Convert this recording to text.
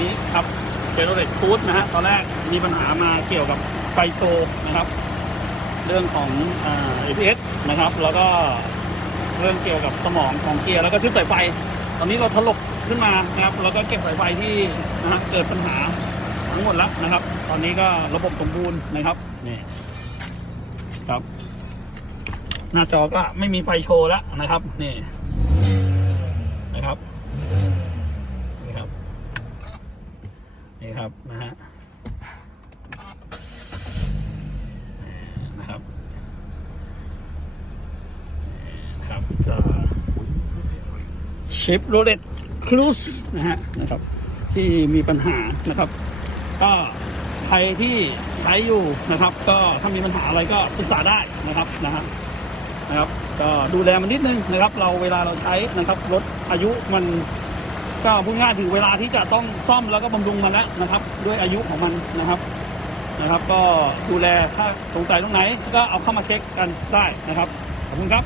นี้ครับเจโรเลตฟูดนะฮะตอนแรกมีปัญหามาเกี่ยวกับไฟโชนะครับ เรื่องของเอ่า APS นะครับ แล้วก็เรื่องเกี่ยวกับสมองของเกียร์แล้วก็ชุดสายไฟ ตอนนี้เราถลกขึ้นมานะครับ แล้วก็เก็บสายไฟที่นะฮะเกิดปัญหาทั้งหมดแล้วนะครับ ตอนนี้ก็ระบบสมบูรณ์นะครับนี่ครับ หน้าจอก็ไม่มีไฟโชว์แล้วนะครับ นี่นะครับ นี่ครับนะฮะนะครับนี่ครับก็เชฟโรเลตครูสนะฮะนะครับ ที่มีปัญหานะครับ ก็ใครที่ใช้อยู่นะครับ ก็ถ้ามีปัญหาอะไรก็ปรึกษาได้นะครับนะฮะนะครับ ก็ดูแลมันนิดนึงนะครับ เราเวลาเราใช้นะครับรถอายุมัน ก็พูดง่ายถึงเวลาที่จะต้องซ่อมแล้วก็บำรุงมันแล้วนะครับ ด้วยอายุของมันนะครับนะครับ ก็ดูแลถ้าสงสัยตรงไหน ก็เอาเข้ามาเช็คกันได้นะครับขอบคุณครับ